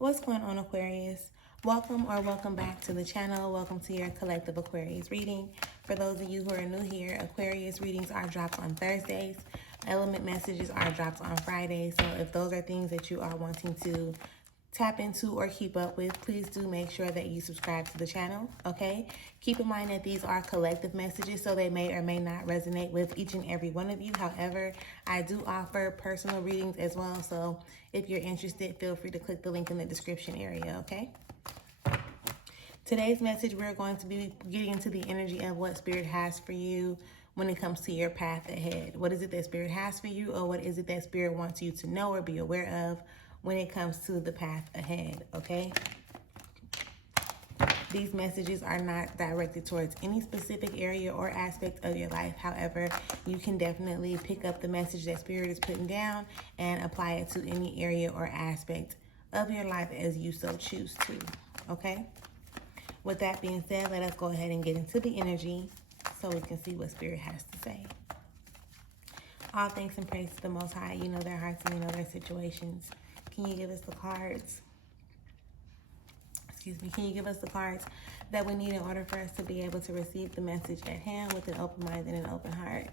What's going on, Aquarius? Welcome or welcome back to the channel. Welcome to your collective Aquarius reading. For those of you who are new here, Aquarius readings are dropped on Thursdays. Element messages are dropped on Fridays. So if those are things that you are wanting to tap into or keep up with, please do make sure that you subscribe to the channel, okay? Keep in mind that these are collective messages, so they may or may not resonate with each and every one of you. However, I do offer personal readings as well, so if you're interested, feel free to click the link in the description area, okay? Today's message, we're going to be getting into the energy of what Spirit has for you when it comes to your path ahead. What is it that Spirit has for you, or what is it that Spirit wants you to know or be aware of when it comes to the path ahead, okay? These messages are not directed towards any specific area or aspect of your life. However, you can definitely pick up the message that Spirit is putting down and apply it to any area or aspect of your life as you so choose to, okay? With that being said, let us go ahead and get into the energy so we can see what Spirit has to say. All thanks and praise to the Most High. You know their hearts and you know their situations. Can you give us the cards? Excuse me. Can you give us the cards that we need in order for us to be able to receive the message at hand with an open mind and an open heart?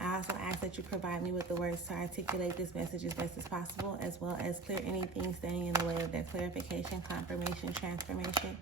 I also ask that you provide me with the words to articulate this message as best as possible, as well as clear anything standing in the way of their clarification, confirmation, transformation,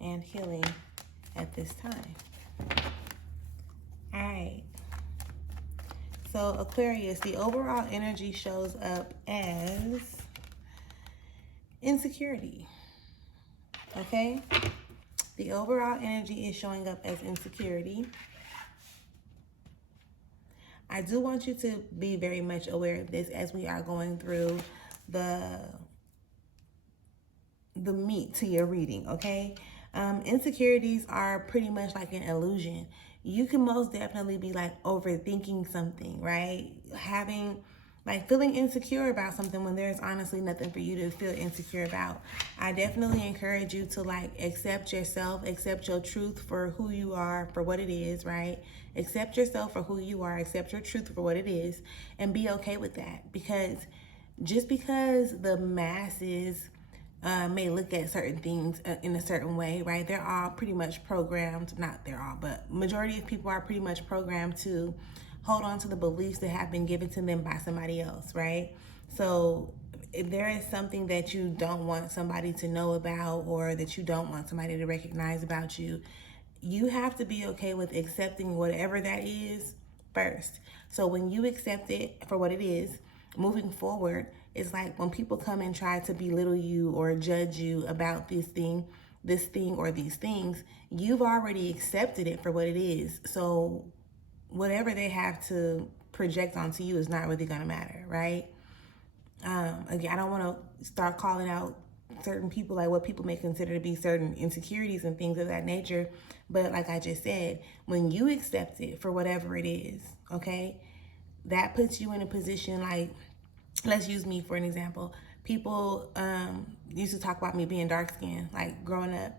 and healing at this time. All right. So Aquarius, the overall energy shows up as insecurity, okay? The overall energy is showing up as insecurity. I do want you to be very much aware of this as we are going through the meat to your reading, okay? Insecurities are pretty much like an illusion. You can most definitely be like overthinking something, right? Feeling insecure about something when there's honestly nothing for you to feel insecure about. I definitely encourage you to accept yourself, accept your truth for who you are, for what it is, right? Accept yourself for who you are, accept your truth for what it is, and be okay with that. Because just because the masses may look at certain things in a certain way, right? They're all pretty much programmed, not they're all, but majority of people are pretty much programmed to hold on to the beliefs that have been given to them by somebody else, right? So if there is something that you don't want somebody to know about, or that you don't want somebody to recognize about you, you have to be okay with accepting whatever that is first. So when you accept it for what it is, moving forward, it's like when people come and try to belittle you or judge you about this thing or these things, you've already accepted it for what it is. So whatever they have to project onto you is not really going to matter, right? Again, I don't want to start calling out certain people, like what people may consider to be certain insecurities and things of that nature. But like I just said, when you accept it for whatever it is, okay, that puts you in a position like, let's use me for an example. People used to talk about me being dark skinned, like growing up.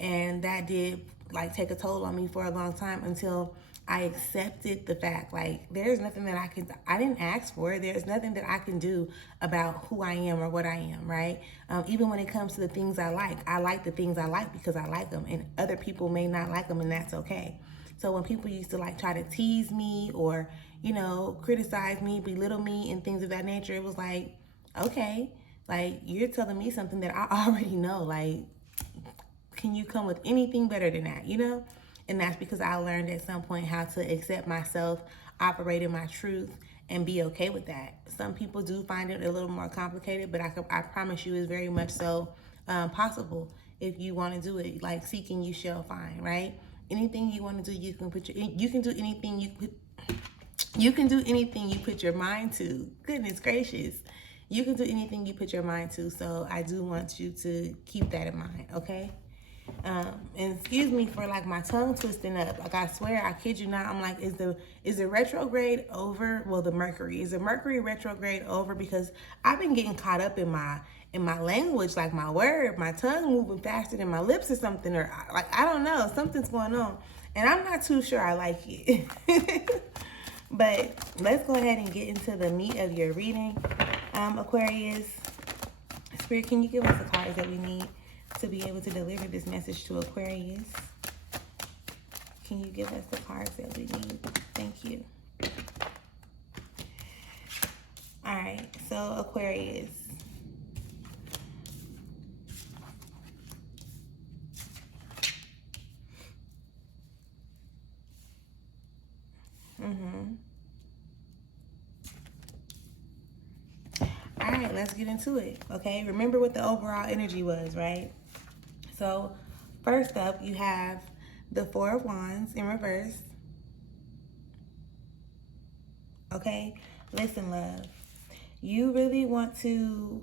And that did take a toll on me for a long time until I accepted the fact, there's nothing that I didn't ask for. There's nothing that I can do about who I am or what I am, right? Even when it comes to the things I like the things I like because I like them, and other people may not like them, and that's okay. So when people used to try to tease me or, criticize me, belittle me and things of that nature, it was like, okay, you're telling me something that I already know. Can you come with anything better than that, And that's because I learned at some point how to accept myself, operate in my truth, and be okay with that. Some people do find it a little more complicated, but I promise you it's very much so possible if you want to do it. Seeking you shall find, right? Anything you want to do, you can do anything you put your mind to. Goodness gracious. You can do anything you put your mind to. So I do want you to keep that in mind, okay? And excuse me for my tongue twisting up. I swear, I kid you not, I'm like, is the retrograde over? Well, the Mercury. Is the Mercury retrograde over? Because I've been getting caught up in my language, my tongue moving faster than my lips or something, or I don't know, something's going on. And I'm not too sure I like it. But let's go ahead and get into the meat of your reading, Aquarius. Spirit, can you give us the cards that we need to be able to deliver this message to Aquarius? Can you give us the cards that we need? Thank you. All right, so Aquarius. All right, let's get into it, okay? Remember what the overall energy was, right? So first up, you have the Four of Wands in reverse. Okay, listen, love. You really want to,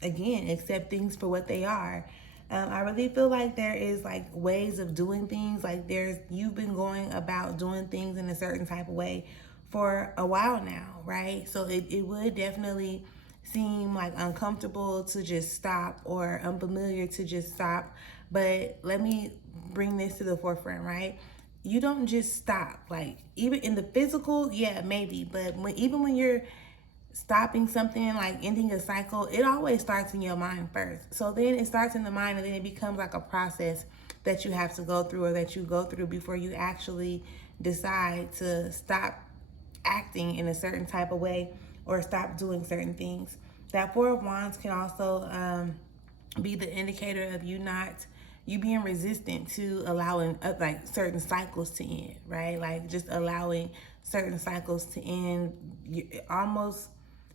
again, accept things for what they are. I really feel like there is like ways of doing things. Like you've been going about doing things in a certain type of way for a while now, right? So it would definitely seem like uncomfortable to just stop or unfamiliar to just stop. But let me bring this to the forefront, right? You don't just stop. Like even in the physical, yeah, maybe. But even when you're stopping something, like ending a cycle, it always starts in your mind first. So then it starts in the mind, and then it becomes like a process that you have to go through, or that you go through before you actually decide to stop acting in a certain type of way or stop doing certain things. That Four of Wands can also be the indicator of you being resistant to allowing like certain cycles to end, right? Like just allowing certain cycles to end, almost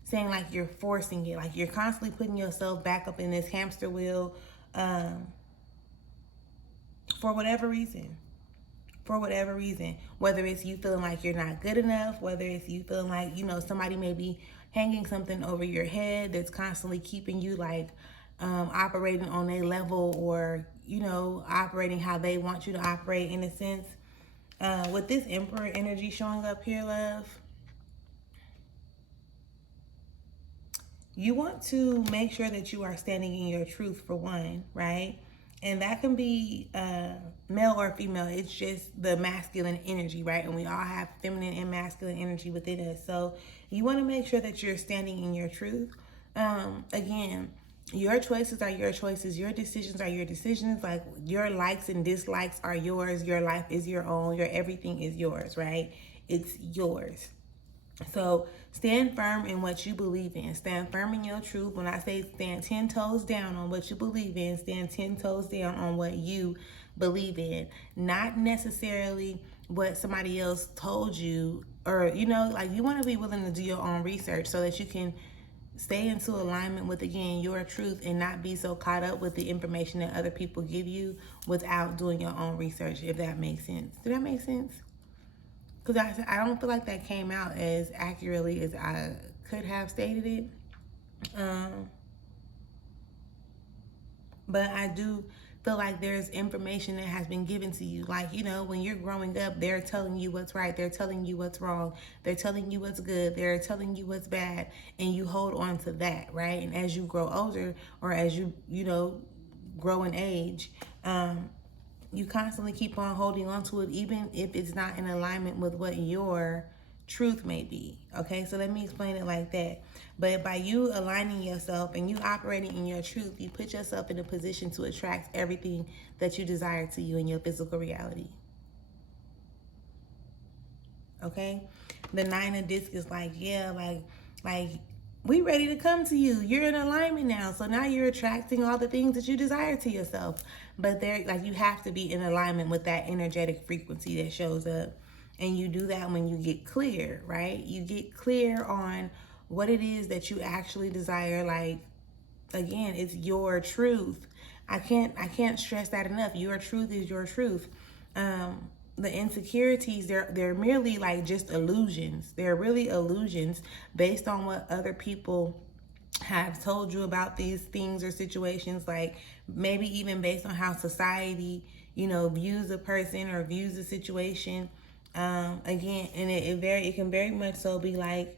saying like you're forcing it, like you're constantly putting yourself back up in this hamster wheel for whatever reason. Whether it's you feeling like you're not good enough, whether it's you feeling like, somebody may be hanging something over your head that's constantly keeping you like operating on a level, or, operating how they want you to operate in a sense. With this Emperor energy showing up here, love, you want to make sure that you are standing in your truth, for one, right? And that can be male or female. It's just the masculine energy, right? And we all have feminine and masculine energy within us. So you want to make sure that you're standing in your truth. Again, your choices are your choices. Your decisions are your decisions. Like your likes and dislikes are yours. Your life is your own. Your everything is yours, right? It's yours. So stand firm in what you believe in. Stand firm in your truth. When I say stand 10 toes down on what you believe in, stand 10 toes down on what you believe in. Not necessarily what somebody else told you, or, like you want to be willing to do your own research so that you can stay into alignment with, again, your truth, and not be so caught up with the information that other people give you without doing your own research, if that makes sense. Did that make sense? Because I don't feel like that came out as accurately as I could have stated it. But I do feel like there's information that has been given to you. Like, when you're growing up, they're telling you what's right. They're telling you what's wrong. They're telling you what's good. They're telling you what's bad. And you hold on to that, right? And as you grow older, or as you grow in age, you constantly keep on holding on to it, even if it's not in alignment with what your truth may be. Okay, so let me explain it like that. But by you aligning yourself and you operating in your truth, you put yourself in a position to attract everything that you desire to you in your physical reality. Okay, the Nine of Discs is like, yeah, like we ready to come to you. You're in alignment now. So now you're attracting all the things that you desire to yourself. But you have to be in alignment with that energetic frequency that shows up. And you do that when you get clear, right? You get clear on what it is that you actually desire. Like, again, it's your truth. I can't stress that enough. Your truth is your truth. The insecurities, they're merely like just illusions. They're really illusions based on what other people have told you about these things or situations, like maybe even based on how society, views a person or views a situation. Again, and it can very much so be like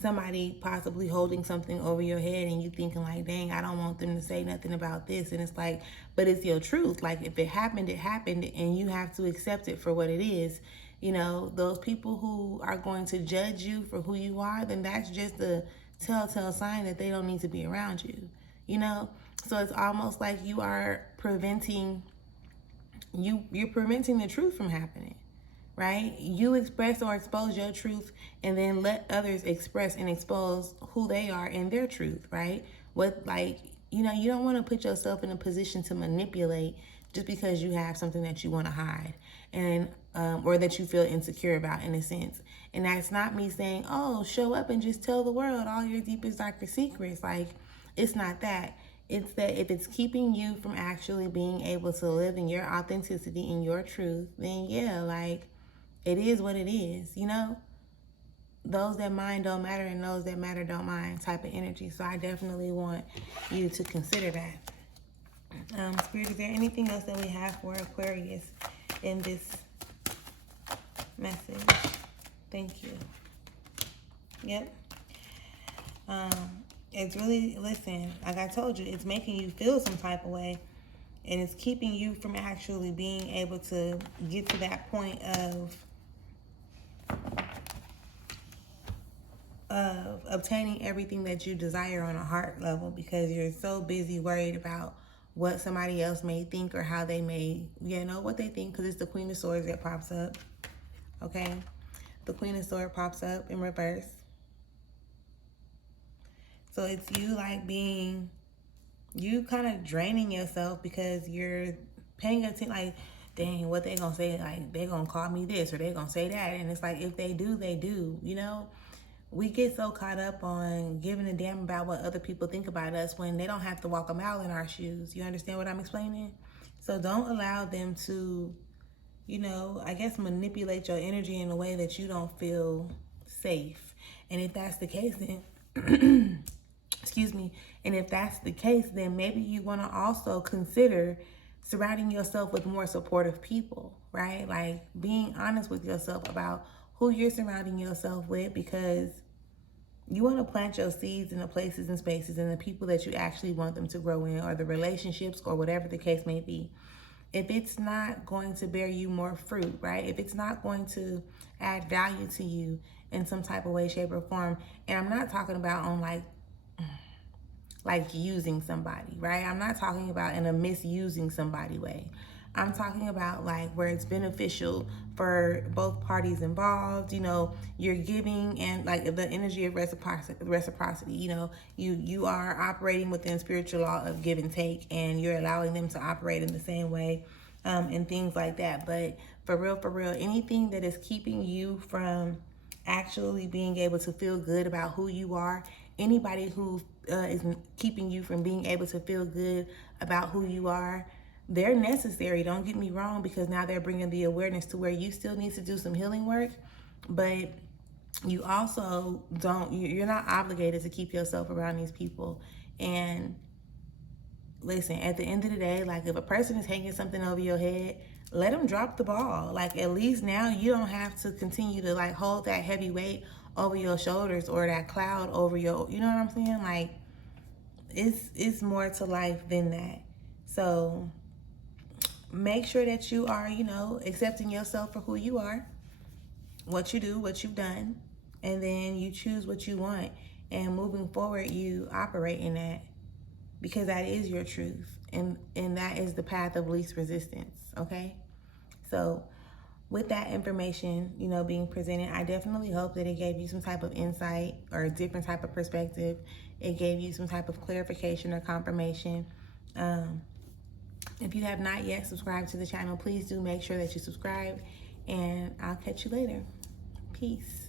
somebody possibly holding something over your head and you thinking like, dang, I don't want them to say nothing about this. And it's like, but it's your truth. Like if it happened, and you have to accept it for what it is. Those people who are going to judge you for who you are, then that's just a telltale sign that they don't need to be around you. you know? So it's almost like you are preventing, you're preventing the truth from happening, right? You express or expose your truth and then let others express and expose who they are in their truth, right? What, like, you don't want to put yourself in a position to manipulate just because you have something that you want to hide and or that you feel insecure about, in a sense. And that's not me saying, oh, show up and just tell the world all your deepest, darkest secrets. Like, it's not that. It's that if it's keeping you from actually being able to live in your authenticity and your truth, then yeah, like, it is what it is, Those that mind don't matter and those that matter don't mind type of energy. So I definitely want you to consider that. Spirit, is there anything else that we have for Aquarius in this message? Thank you. Yep. It's really, listen, like I told you, it's making you feel some type of way. And it's keeping you from actually being able to get to that point of obtaining everything that you desire on a heart level, because you're so busy worried about what somebody else may think or how they may, what they think, because it's the Queen of Swords that pops up, okay? The Queen of Swords pops up in reverse. So it's you like being, you kind of draining yourself because you're paying attention, like, dang, what they gonna say, like, they gonna call me this or they gonna say that. And it's like, if they do, they do, We get so caught up on giving a damn about what other people think about us when they don't have to walk a mile in our shoes. You understand what I'm explaining? So don't allow them to, I guess, manipulate your energy in a way that you don't feel safe. And if that's the case, then, excuse me, and if that's the case, then maybe you want to also consider surrounding yourself with more supportive people, right? Like, being honest with yourself about who you're surrounding yourself with, because you want to plant your seeds in the places and spaces and the people that you actually want them to grow in, or the relationships, or whatever the case may be. If it's not going to bear you more fruit, right? If it's not going to add value to you in some type of way, shape, or form, and I'm not talking about on like using somebody, right? I'm not talking about in a misusing somebody way. I'm talking about like where it's beneficial for both parties involved. You're giving, and like the energy of reciprocity. You are operating within spiritual law of give and take, and you're allowing them to operate in the same way, and things like that. But for real, anything that is keeping you from actually being able to feel good about who you are, anybody who is keeping you from being able to feel good about who you are, they're necessary, don't get me wrong, because now they're bringing the awareness to where you still need to do some healing work, but you also you're not obligated to keep yourself around these people. And listen, at the end of the day, like, if a person is hanging something over your head, let them drop the ball. Like, at least now you don't have to continue to like hold that heavy weight over your shoulders or that cloud over your, you know what I'm saying? Like, it's more to life than that. So make sure that you are, accepting yourself for who you are, what you do, what you've done, and then you choose what you want. And moving forward, you operate in that, because that is your truth. And that is the path of least resistance, okay? So with that information, being presented, I definitely hope that it gave you some type of insight or a different type of perspective. It gave you some type of clarification or confirmation. If you have not yet subscribed to the channel, please do make sure that you subscribe, and I'll catch you later. Peace.